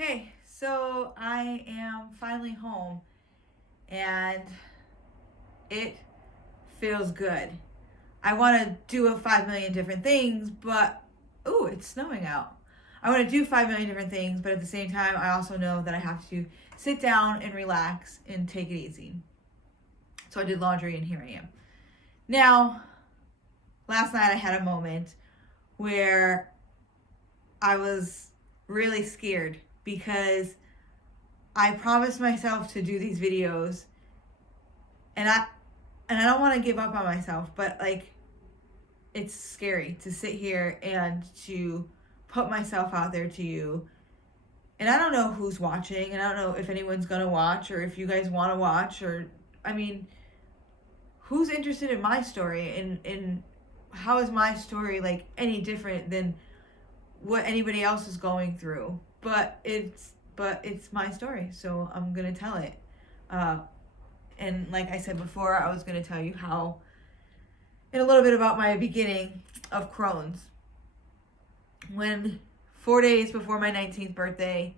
Hey, so I am finally home and it feels good. I want to do a 5 million different things, but ooh, it's snowing out. I want to do 5 million different things, but at the same time, I also know that I have to sit down and relax and take it easy. So I did laundry and here I am. Now, last night I had a moment where I was really scared because I promised myself to do these videos and I don't want to give up on myself, but like it's scary to sit here and to put myself out there to you. And I don't know who's watching, and I don't know if anyone's going to watch or if you guys want to watch or I mean, who's interested in my story and how is my story like any different than what anybody else is going through? But it's my story, so I'm going to tell it. Uh and like I said before, I was going to tell you how, and a little bit about my beginning of Crohn's. When 4 days before my 19th birthday,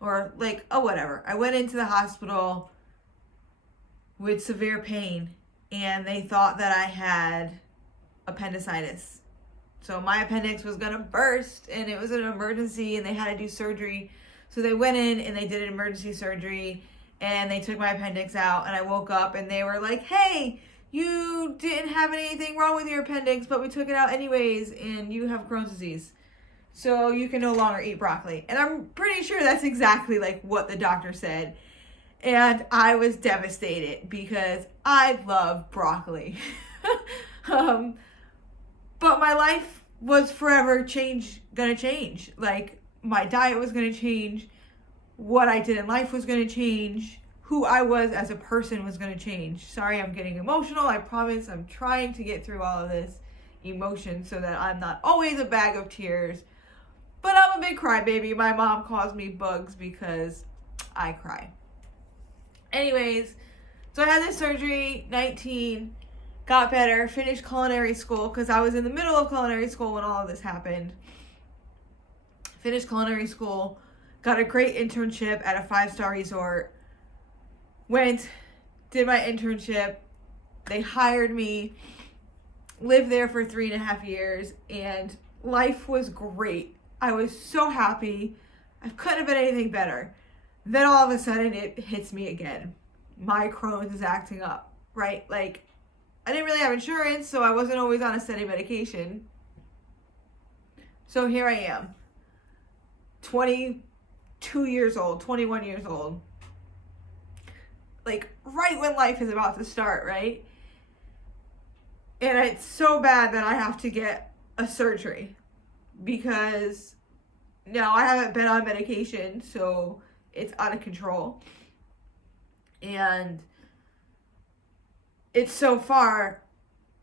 or like, oh, whatever, I went into the hospital with severe pain, and they thought that I had appendicitis. So my appendix was going to burst, and it was an emergency, and they had to do surgery. So they went in and they did an emergency surgery, and they took my appendix out, and I woke up and they were like, hey, you didn't have anything wrong with your appendix, but we took it out anyways, and you have Crohn's disease. So you can no longer eat broccoli. And I'm pretty sure that's exactly like what the doctor said. And I was devastated because I love broccoli. um, but my life was forever gonna change. Like my diet was gonna change. What I did in life was going to change. Who I was as a person was going to change. Sorry, I'm getting emotional. I promise I'm trying to get through all of this emotion so that I'm not always a bag of tears. But I'm a big crybaby. My mom calls me Bugs because I cry. Anyways, so I had this surgery, 19, got better, finished culinary school because I was in the middle of culinary school when all of this happened. Finished culinary school. Got a great internship at a 5-star resort. Went, did my internship. They hired me. Lived there for 3.5 years. And life was great. I was so happy. I couldn't have been anything better. Then all of a sudden it hits me again. My Crohn's is acting up, right? Like, I didn't really have insurance, so I wasn't always on a steady medication. So here I am. 22 years old, 21 years old. Like right when life is about to start, right? And it's so bad that I have to get a surgery because now I haven't been on medication, so it's out of control. And it's so far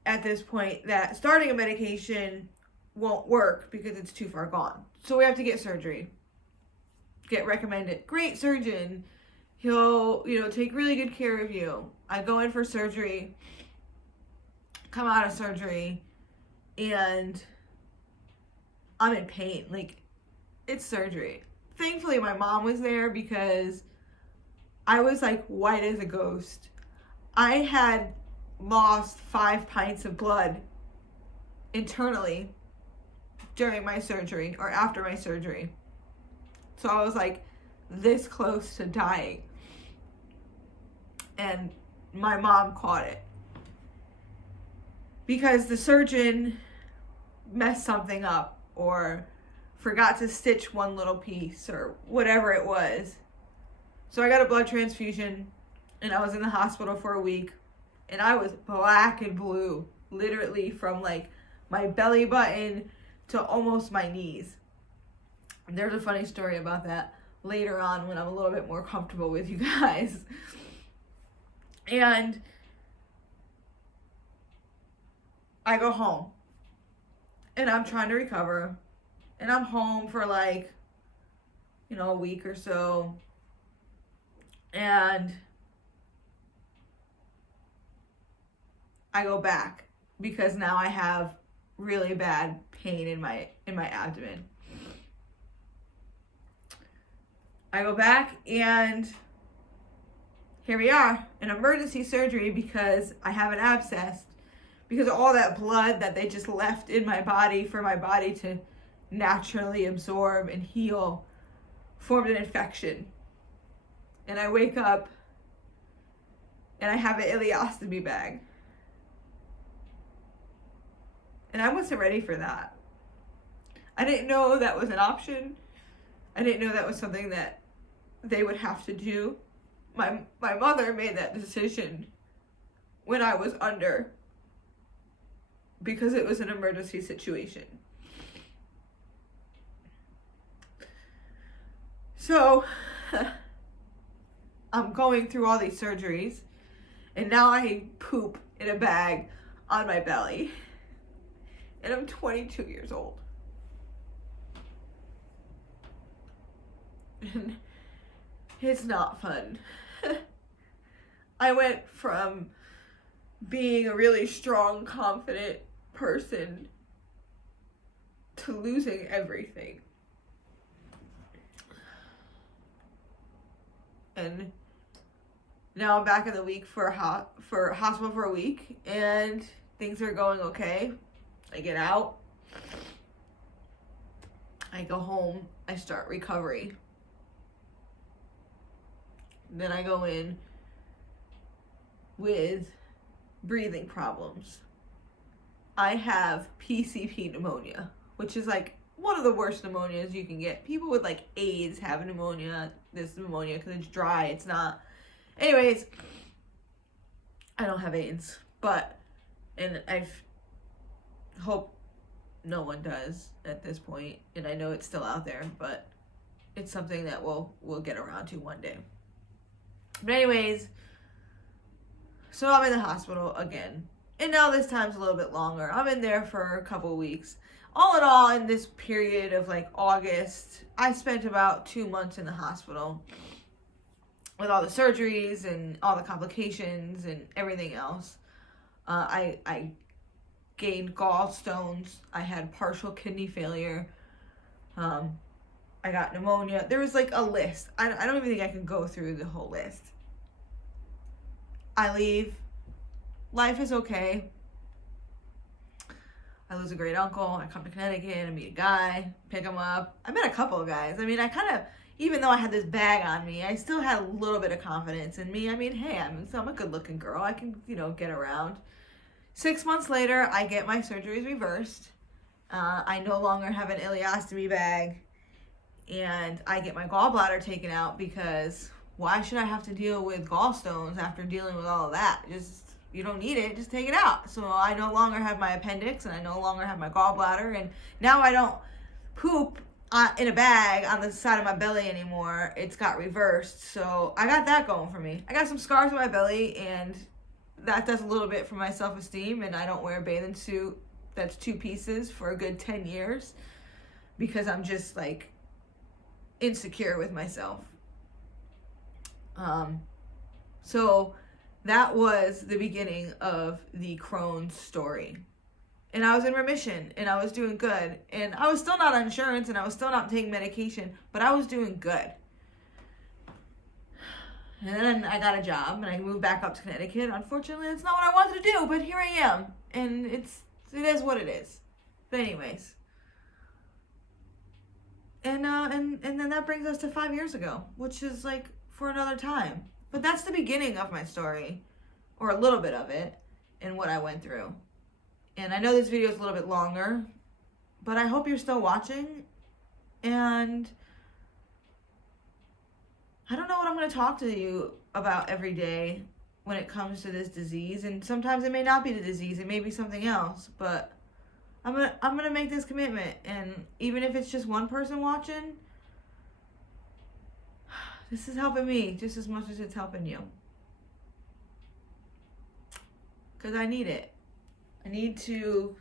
at this point that starting a medication won't work because it's too far gone. So we have to get surgery. Get recommended. Great surgeon. He'll, take really good care of you. I go in for surgery, come out of surgery, and I'm in pain. Like, it's surgery. Thankfully, my mom was there because I was like white as a ghost. I had lost 5 pints of blood internally during my surgery or after my surgery. So I was like this close to dying. And my mom caught it. Because the surgeon messed something up or forgot to stitch one little piece or whatever it was. So I got a blood transfusion and I was in the hospital for a week. And I was black and blue, literally from like my belly button to almost my knees. There's a funny story about that later on when I'm a little bit more comfortable with you guys. And I go home. And I'm trying to recover. And I'm home for like, a week or so. And I go back because now I have really bad pain in my abdomen. I go back and here we are, an emergency surgery because I have an abscess, because of all that blood that they just left in my body for my body to naturally absorb and heal formed an infection. And I wake up and I have an ileostomy bag. And I wasn't ready for that. I didn't know that was an option. I didn't know that was something that they would have to do. My mother made that decision when I was under, because it was an emergency situation. So I'm going through all these surgeries, and now I poop in a bag on my belly, and I'm 22 years old. And it's not fun. I went from being a really strong, confident person to losing everything. And now I'm back in the week for hospital for a week, and things are going okay. I get out, I go home, I start recovery. Then I go in with breathing problems. I have PCP pneumonia, which is like one of the worst pneumonias you can get. People with like AIDS have pneumonia, this pneumonia, because it's dry, it's not. Anyways, I don't have AIDS, and I hope no one does at this point, and I know it's still out there, but it's something that we'll get around to one day. But anyways, so I'm in the hospital again. And now this time's a little bit longer. I'm in there for a couple of weeks. All in all, in this period of like August, I spent about 2 months in the hospital with all the surgeries and all the complications and everything else. I gained gallstones. I had partial kidney failure. I got pneumonia. There was like a list. I don't even think I can go through the whole list. I leave. Life is okay. I lose a great uncle. I come to Connecticut. I meet a guy. Pick him up. I met a couple of guys. I mean, I kind of, even though I had this bag on me, I still had a little bit of confidence in me. I mean, hey, I'm a good looking girl. I can, get around. 6 months later, I get my surgeries reversed. I no longer have an ileostomy bag. And I get my gallbladder taken out, because why should I have to deal with gallstones after dealing with all of that? You don't need it, just take it out. So I no longer have my appendix, and I no longer have my gallbladder, and now I don't poop in a bag on the side of my belly anymore. It's got reversed, so I got that going for me. I got some scars on my belly, and that does a little bit for my self-esteem, and I don't wear a bathing suit that's 2 pieces for a good 10 years, because I'm just like insecure with myself. So that was the beginning of the Crohn's story. And I was in remission, and I was doing good, and I was still not on insurance, and I was still not taking medication, but I was doing good. And then I got a job, and I moved back up to Connecticut. Unfortunately, that's not what I wanted to do, but here I am, and it is what it is. But anyways. And then that brings us to 5 years ago, which is like for another time. But that's the beginning of my story, or a little bit of it, and what I went through. And I know this video is a little bit longer, but I hope you're still watching. And I don't know what I'm going to talk to you about every day when it comes to this disease. And sometimes it may not be the disease, it may be something else, but I'm gonna make this commitment, and even if it's just one person watching, this is helping me just as much as it's helping you. Because I need it. I need to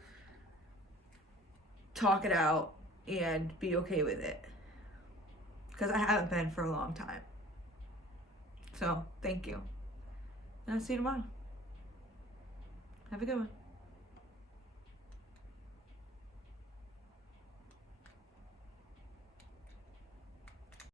talk it out and be okay with it. Because I haven't been for a long time. So, thank you. And I'll see you tomorrow. Have a good one.